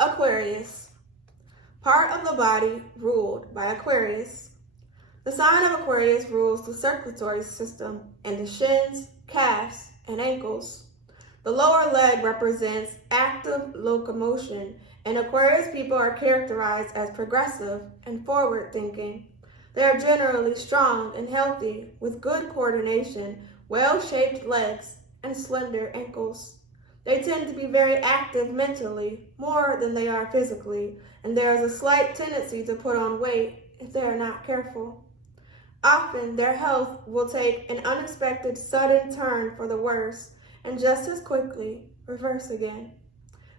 Aquarius. Part of the body ruled by Aquarius. The sign of Aquarius rules the circulatory system and the shins, calves, and ankles. The lower leg represents active locomotion, and Aquarius people are characterized as progressive and forward-thinking. They are generally strong and healthy, with good coordination, well-shaped legs, and slender ankles. They tend to be very active mentally, more than they are physically, and there is a slight tendency to put on weight if they are not careful. Often, their health will take an unexpected sudden turn for the worse, and just as quickly reverse again.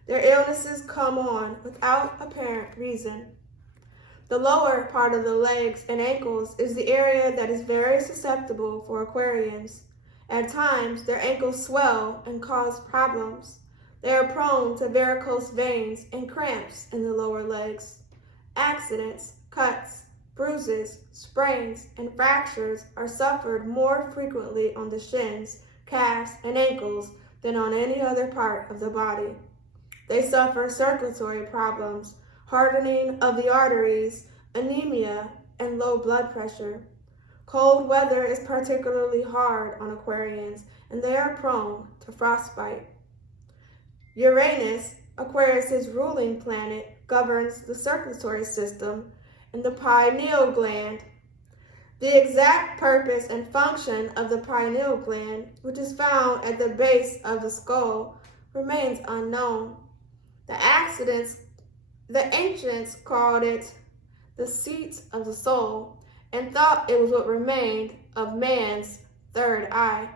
Their illnesses come on without apparent reason. The lower part of the legs and ankles is the area that is very susceptible for Aquarians. At times, their ankles swell and cause problems. They are prone to varicose veins and cramps in the lower legs. Accidents, cuts, bruises, sprains, and fractures are suffered more frequently on the shins, calves, and ankles than on any other part of the body. They suffer circulatory problems, hardening of the arteries, anemia, and low blood pressure. Cold weather is particularly hard on Aquarians, and they are prone to frostbite. Uranus, Aquarius' ruling planet, governs the circulatory system and the pineal gland. The exact purpose and function of the pineal gland, which is found at the base of the skull, remains unknown. The ancients called it the seat of the soul, and thought it was what remained of man's third eye.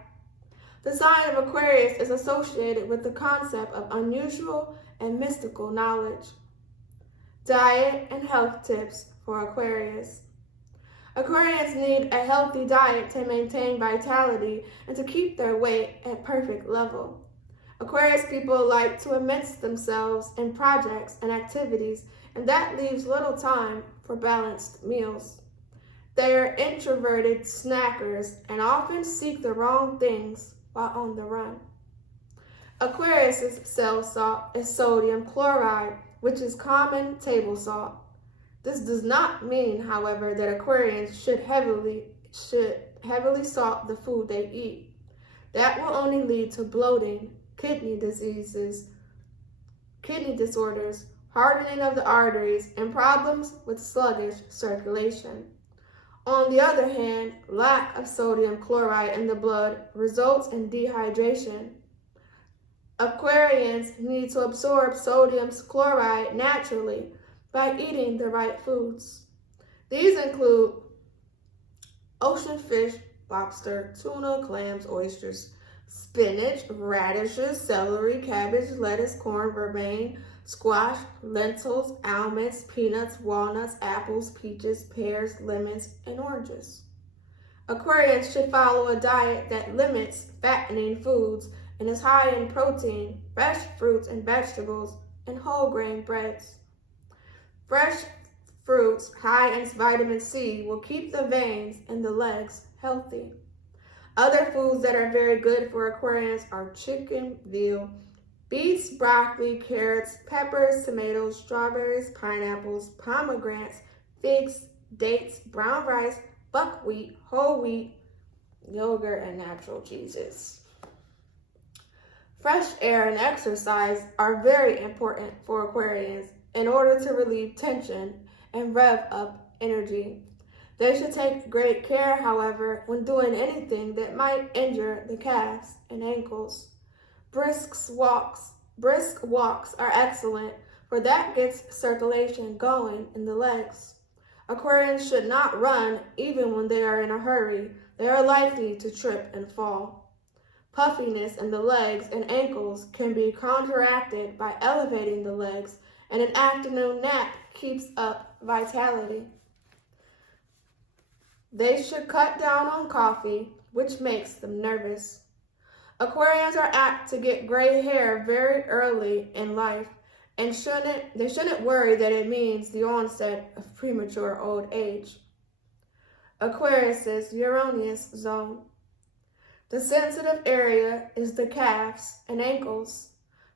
The sign of Aquarius is associated with the concept of unusual and mystical knowledge. Diet and health tips for Aquarius. Aquarians need a healthy diet to maintain vitality and to keep their weight at perfect level. Aquarius people like to immerse themselves in projects and activities, and that leaves little time for balanced meals. They are introverted snackers and often seek the wrong things while on the run. Aquarius' cell salt is sodium chloride, which is common table salt. This does not mean, however, that Aquarians should heavily salt the food they eat. That will only lead to bloating, kidney disorders, hardening of the arteries, and problems with sluggish circulation. On the other hand, lack of sodium chloride in the blood results in dehydration. Aquarians need to absorb sodium chloride naturally by eating the right foods. These include ocean fish, lobster, tuna, clams, oysters, spinach, radishes, celery, cabbage, lettuce, corn, vervain, squash, lentils, almonds, peanuts, walnuts, apples, peaches, pears, lemons, and oranges. Aquarians should follow a diet that limits fattening foods and is high in protein, fresh fruits and vegetables, and whole grain breads. Fresh fruits high in vitamin C will keep the veins in the legs healthy. Other foods that are very good for Aquarians are chicken, veal, beets, broccoli, carrots, peppers, tomatoes, strawberries, pineapples, pomegranates, figs, dates, brown rice, buckwheat, whole wheat, yogurt, and natural cheeses. Fresh air and exercise are very important for Aquarians in order to relieve tension and rev up energy. They should take great care, however, when doing anything that might injure the calves and ankles. Brisk walks are excellent, for that gets circulation going in the legs. Aquarians should not run even when they are in a hurry. They are likely to trip and fall. Puffiness in the legs and ankles can be counteracted by elevating the legs, and an afternoon nap keeps up vitality. They should cut down on coffee, which makes them nervous. Aquarians are apt to get gray hair very early in life, and they shouldn't worry that it means the onset of premature old age. Aquarius' Uranus zone. The sensitive area is the calves and ankles.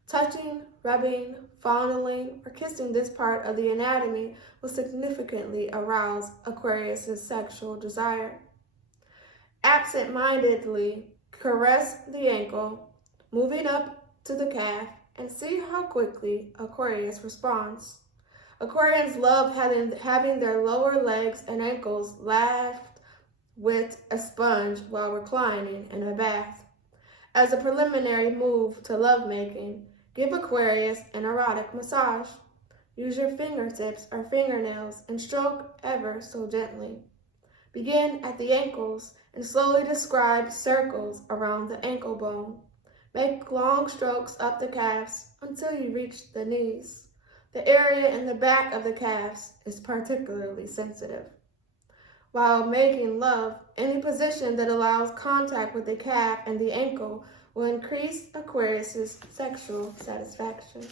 Touching, rubbing, fondling, or kissing this part of the anatomy will significantly arouse Aquarius' sexual desire. Absent-mindedly caress the ankle, moving up to the calf, and see how quickly Aquarius responds. Aquarians love having their lower legs and ankles laved with a sponge while reclining in a bath. As a preliminary move to lovemaking, give Aquarius an erotic massage. Use your fingertips or fingernails and stroke ever so gently. Begin at the ankles and slowly describe circles around the ankle bone. Make long strokes up the calves until you reach the knees. The area in the back of the calves is particularly sensitive. While making love, any position that allows contact with the calf and the ankle will increase Aquarius' sexual satisfaction.